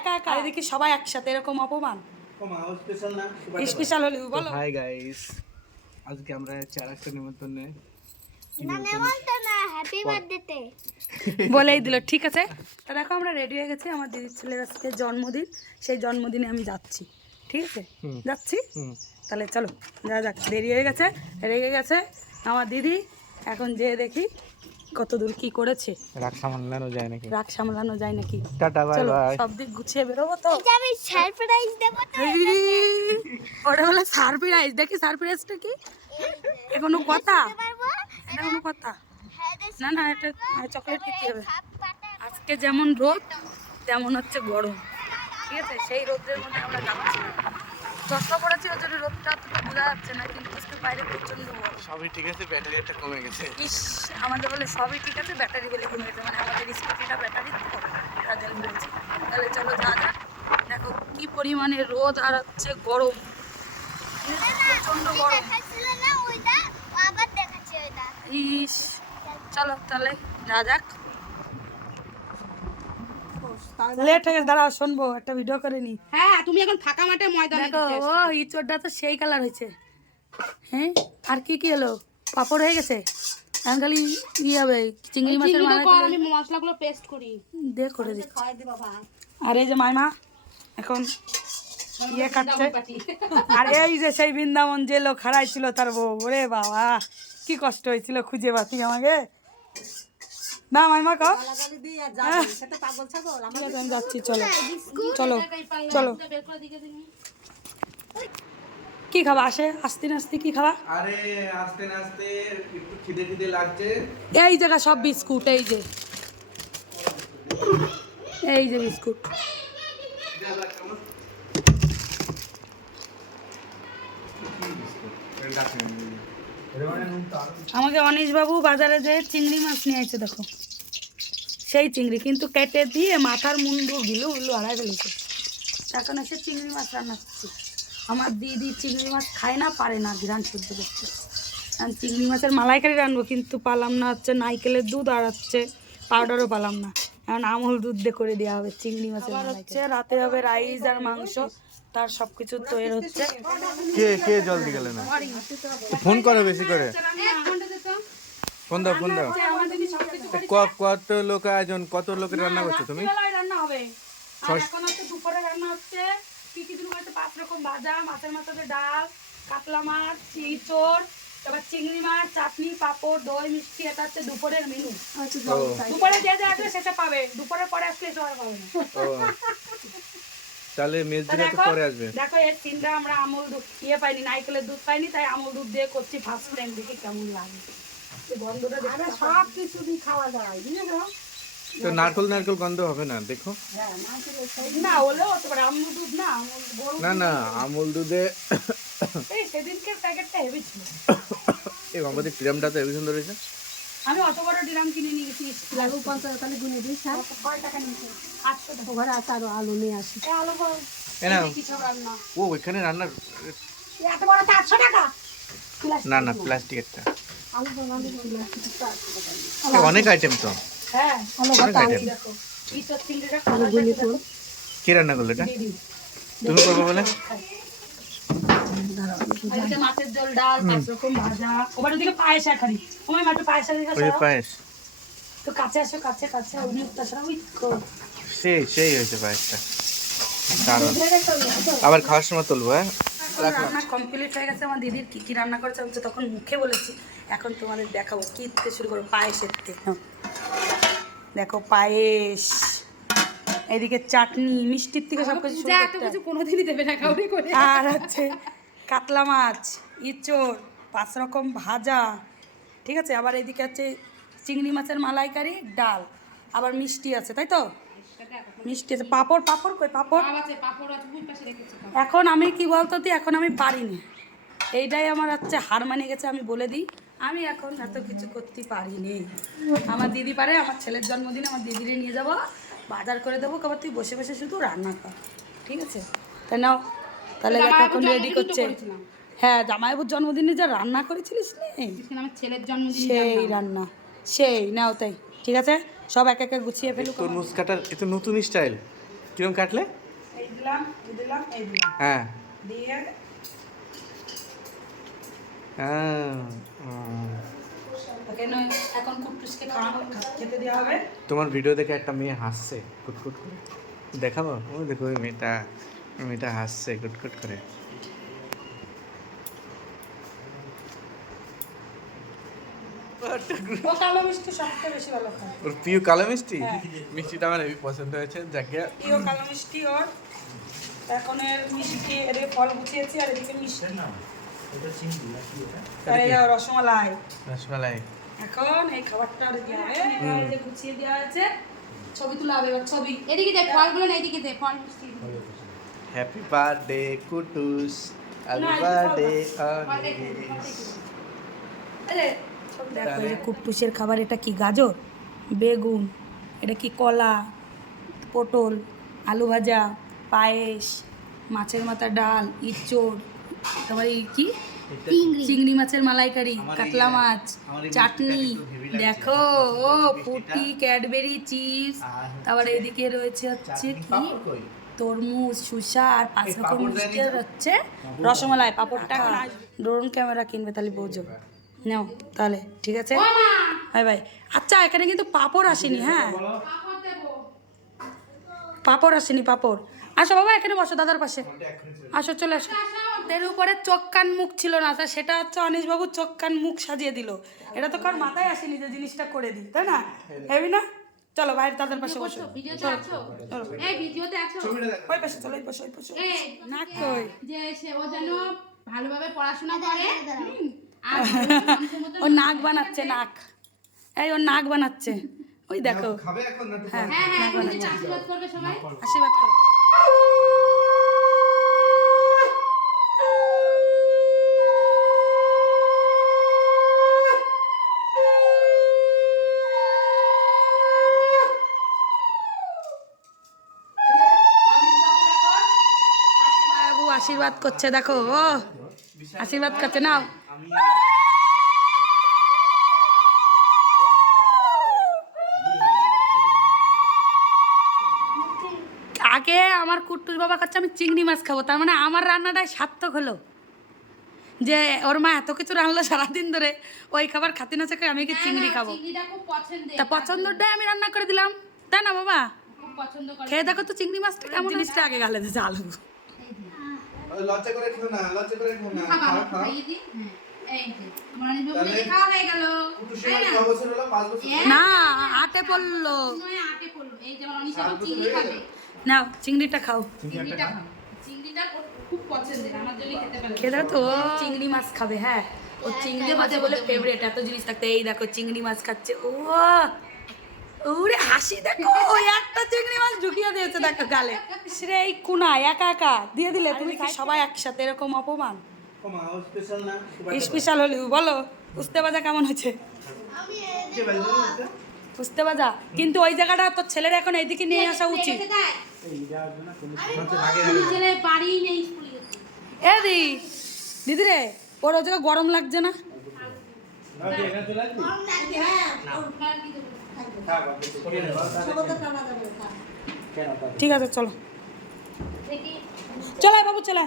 একা একা? এদিকে সবাই একসাথে এরকম অপমান? স্পেশাল হলে বলো। হাই গাইস আজকে আমরা চার একটা নিমন্ত্রণে বলেই দিল ঠিক আছে? তা দেখো আমরা রেডি হয়ে গেছি আমার দিদির ছেলের আজকে জন্মদিন। সেই জন্মদিনে আমি যাচ্ছি ঠিক আছে? যাচ্ছি? হুম। তাহলে চলো যা যাক দেরি হয়ে গেছে রেগে গেছে। আমার দিদি এখন যেয়ে দেখি কত দূর কি করেছে? রাগ সামলানো যায় নাকি? রাগ সামলানো যায় নাকি? টাটা বাই চলো বাই। সব দিক গুছিয়ে বেরোবো তো। এটা আমি সারপ্রাইজ দেব তো। ওটা বলে সারপ্রাইজ দেখি সারপ্রাইজটা কি? এ কোনো কথা? এটা কোনো কথা? হ্যাঁ না না এটা চকলেট দিতে হবে। আজকে যেমন রোদ তেমন হচ্ছে গরম। ঠিক আছে? সেই রোদের মধ্যে আমরা যাচ্ছি। চশমা পড়েছি ওই জন্য রোদটা অতটা বোঝা যাচ্ছে না কিন্তু বাইরে প্রচণ্ড গরম। সবই ঠিক আছে ব্যাটারি একটা কমে গেছে। ইস আমাদের বলে সবই ঠিক আছে ব্যাটারি বেলে কমে গেছে মানে আমাদের স্কুটিটা ব্যাটারি তো কাজের বলছে তাহলে চলো যা যা দেখো কি পরিমাণে রোদ আর হচ্ছে গরম। প্রচণ্ড গরম। দেখাচ্ছিল না ওইটা ও আবার দেখাচ্ছে ওইটা ইস চলো তাহলে যা যাক। লেট হয়ে গেছে দাঁড়াও শুনব একটা ভিডিও করে নি। হ্যাঁ তুমি এখন ফাঁকা মাঠে ময়দানে দেখো ও ইঁচড়টা তো সেই কালার হয়েছে। হ্যাঁ? আর কি কি হলো পাপড় হয়ে গেছে? এখন খালি ই হবে চিংড়ি মাছের আমি মশলাগুলো পেস্ট করি। দিয়ে করে দিচ্ছি আর এই যে মাইমা এখন ইয়ে কাটছে। আর এই যে সেই বৃন্দাবন যে লোক হারাই ছিল তার বউ ওরে বাবা কি কষ্ট হয়েছিল খুঁজে পাতি আমাকে। না মাইমা আমি যাচ্ছি চলো চলো চলো। কি খাবা? আসে আস্তে আস্তে কি খাবা? আরে আস্তে আস্তে একটু খিদে খিদে লাগছে। এই জায়গা সব বিস্কুট এই যে। এই যে বিস্কুট। আমাকে অনিশবাবু বাজারে যে চিংড়ি মাছ নিয়ে আসছে দেখো। সেই চিংড়ি কিন্তু কেটে দিয়ে মাথার মুন্ডু গিলু গিলু হারাই ফেলেছে এখন এসে চিংড়ি মাছ রান্না করছি। আমার দিদি চিংড়ি মাছ খায় না পারে না ঘিরান সহ্য করতে। কারণ চিংড়ি মাছের মালাইকারি রানবো কিন্তু পালাম না হচ্ছে নাইকেলের দুধ আর হচ্ছে পাউডারও পালাম না। এখন আমুল দুধ দিয়ে করে দেওয়া হবে চিংড়ি মাছের হচ্ছে রাতে হবে রাইস আর মাংস তার সব কিছু তৈরি হচ্ছে। কে কে জলদি গেলে না ফোন করো বেশি করে। ফোন দাও ফোন দাও। ক- কত লোক আয়োজন কত লোকের রান্না করছ তুমি? রান্না হবে। আর এখন হচ্ছে দুপুরে রান্না হচ্ছে কি কি দিন পাঁচ রকম ভাজা মাছের মাথাতে ডাল কাতলা মাছ চিচড় তারপর চিংড়ি মাছ চাটনি পাঁপড় দই মিষ্টি এটা হচ্ছে দুপুরের মেনু দুপুরে যে যে আসবে সেটা পাবে। দুপুরের পরে আসলে সবাই পাবে না। তাহলে মেজ তো দেখো পরে আসবে। দেখো এর তিনটা আমরা আমুল দুধ ইয়ে পাইনি নারকেলের দুধ পাইনি তাই আমুল দুধ দিয়ে করছি ফার্স্ট টাইম দেখি কেমন লাগে। এই গন্ধটা সব কিছু দিয়ে খাওয়া যায় বুঝেছ? তো নারকল নারকল গন্ধ হবে না দেখো। না হলেও হতে পারে আমুল দুধ না আমুল না না আমুল দুধে এই সেদিনকে প্যাকেটটা হেভি ছিল। এই আমাদের ক্রিমটা তো হেবি সুন্দর হয়েছে। আমি অত বড় ডিরাম কিনে নিয়ে গেছি আলু পঞ্চাশ তাহলে গুনে দিই কয় টাকা নিয়েছে? আটশো টাকা। ঘরে আছে আরও আলু নিয়ে আসি। আলু বল। না কিছু রান্না। ও ওইখানে রান্নার এত বড় চারশো টাকা? না না প্লাস্টিকেরটা। অনেক আইটেম তো। হ্যাঁ কি রান্না করল এটা? তুমি করবে বলে? মাছের ঝোল ডাল পাঁচ রকম ভাজা। ওবার ওদিকে পায়েস খালি। ওই মাত্র পায়েস আর ওই যে পায়েস। তো কাছে আসো কাছে কাছে। ওই মুখটা ছাড়া ওই কো- সেই সেই হয়েছে পায়েসটা। দারুণ। আবার খাওয়ার সময় তুলবো হ্যাঁ? রান্না কমপ্লিট হয়ে গেছে। আমার দিদির কি কি রান্না করেছে আমি তো তখন মুখে বলেছি। এখন তোমাদের দেখাবো কি থেকে শুরু করব পায়েসের থেকে। দেখো পায়েস এদিকে চাটনি মিষ্টির থেকে সব কিছু। কোনোদিনই দেবে না কাউকে করে। আর হচ্ছে কাতলা মাছ ইঁচড় পাঁচ রকম ভাজা ঠিক আছে? আবার এদিকে আছে চিংড়ি মাছের মালাইকারি ডাল আবার মিষ্টি আছে তাই তো? মিষ্টি আছে। পাপড় পাপড় কই পাপড়? আছে পাপড় আছে দুই পাশে রেখেছি এখন আমি কি বলতো তুই এখন আমি পারিনি। এইটাই আমার হচ্ছে হার মানে গেছে আমি বলে দিই। আমি এখন এত কিছু করতে পারিনি। আমার দিদি পারে আমার ছেলের জন্মদিনে আমার দিদিরে নিয়ে যাব বাজার করে দেবো কবার তুই বসে বসে শুধু রান্না কর ঠিক আছে? তাই নাও তাহলে দেখো এখন রেডি করছে। হ্যাঁ জামাইবুর জন্মদিনে যা রান্না করেছিলিস নে? আমার ছেলের জন্মদিন সেই রান্না। সেই নাও তাই ঠিক আছে? সব এক একে গুছিয়ে ফেলুক তো নুসকাটার এ তো নতুন স্টাইল কিরম কাটলে? এই দিলাম এই দিলাম এই দিলাম। হ্যাঁ। দিয়ে এখন কুটুসকে খেতে দেওয়া হবে? তোমার ভিডিও দেখে একটা মেয়ে হাসছে কুটকুট করে। দেখাবো? ও দেখো ওই মেয়েটা মেয়েটা হাসছে কুটকুট করে। ওর প্রিয় কালো মিষ্টি? হ্যাঁ। মিষ্টিটা আমার পছন্দ হয়েছে যাকে প্রিয় কালো মিষ্টি ওর। এখন মিষ্টি এদিকে ফল গুছিয়েছি আর এদিকে মিষ্টি। আর এই যে রসমালাই। রসমালাই। এখন এই খাবারটা রেডি হবে এই যে গুছিয়ে দেওয়া হয়েছে। ছবি তোলা হবে এবার ছবি। এদিকে দে ফলগুলো না এদিকে দে ফল happy birthday Kutus. Happy birthday এই যে, ছবি দেখো এই খাবার এটা কি গাজর? বেগুন। এটা কি কলা? পটল? আলু ভাজা? পায়েস? মাছের মাথা ডাল? ইঁচড়? তারপরে কি? চিংড়ি। মাছের মালাইকারি কাতলা মাছ চাটনি। দেখো ও ফুটি ক্যাডবেরি চিপস। তারপরে এদিকে রয়েছে হচ্ছে কি? তরমুজ শুষা আর পাঁচ রকম হচ্ছে রসমালাই পাপড়টা ড্রোন ক্যামেরা কিনবে তাহলে বোঝো। নাও তাহলে ঠিক আছে? Bye bye. আচ্ছা এখানে কিন্তু পাপড় আসেনি হ্যাঁ? পাপড় আসেনি পাপড়। আসো বাবা এখানে বসো দাদার পাশে। আসো চলে আসো। এর উপরে চোখ কান মুখ ছিল না তা সেটা হচ্ছে অনিশবাবু চোখ কান মুখ সাজিয়ে দিল। এটা তো কার মাথায় আসেনি যে জিনিসটা করে দিই তাই না? হেবি না? চলো বাইরে তাদের পাশে বসো। ভিডিওতে আছো? এই ভিডিওতে আছো? ওই পাশে চলো ওই পাশে ওই পাশে। এই না কই? যে সে ও যেন ভালোভাবে পড়াশোনা করে। হুম, আর মানুষের মতো ও নাক বানাচ্ছে নাক। এই ওর নাক বানাচ্ছে। ওই দেখো। খাবে এখন না হ্যাঁ হ্যাঁ হ্যাঁ আশীর্বাদ করবে সবাই। আশীর্বাদ করো বাবু আশীর্বাদ করছে দেখো ও আশীর্বাদ করছে নাও। আগে আমার কুট্টুস বাবা কাছে আমি চিংড়ি মাছ খাব তার মানে আমার রান্নাটাই সার্থক হলো। যে ওর মা এত কিছু রান্নলো সারাদিন ধরে ওই খাবার খাতে না চাকে আমি কি চিংড়ি খাব? তা পছন্দটাই আমি রান্না করে দিলাম তাই না বাবা? খেয়ে দেখো তো চিংড়ি মাছটা কেমন জিনিসটা আগে গালে দিয়েছে আলু লজ্জা করে খেও না লজ্জা করে খেও না। খাও, খাও। হ্যাঁ হয়ে গেল। কুটুসের ছ বছর হলো পাঁচ বছর না আটে পড়ল। নয় আটে পড়ল। এই যেমন অনিশা আবার চিংড়ি নাও চিংড়িটা খাও। খেতে তো। চিংড়ি মাছ খাবে হ্যাঁ। ও চিংড়ি মাছে বলে ফেভারিট এত জিনিস থাকতে। এই দেখো চিংড়ি মাছ খাচ্ছে। ও ওরে হাসি দেখো ওই একটা চিংড়ি মাছ ঢুকিয়ে দিয়েছে দেখো গালে। সে এই কুনা একা একা দিয়ে দিলে তুমি কি সবাই একসাথে এরকম অপমান? স্পেশাল হলি বলো বুঝতে বাজা কেমন হয়েছে বুঝতে বাজা কিন্তু ওই জায়গাটা তোর ছেলের এখন এইদিকে নিয়ে আসা উচিত। এ দি দিদি রে ওর ওই জায়গায় গরম লাগছে না? ঠিক আছে। চলো। চলায় বাবু চলো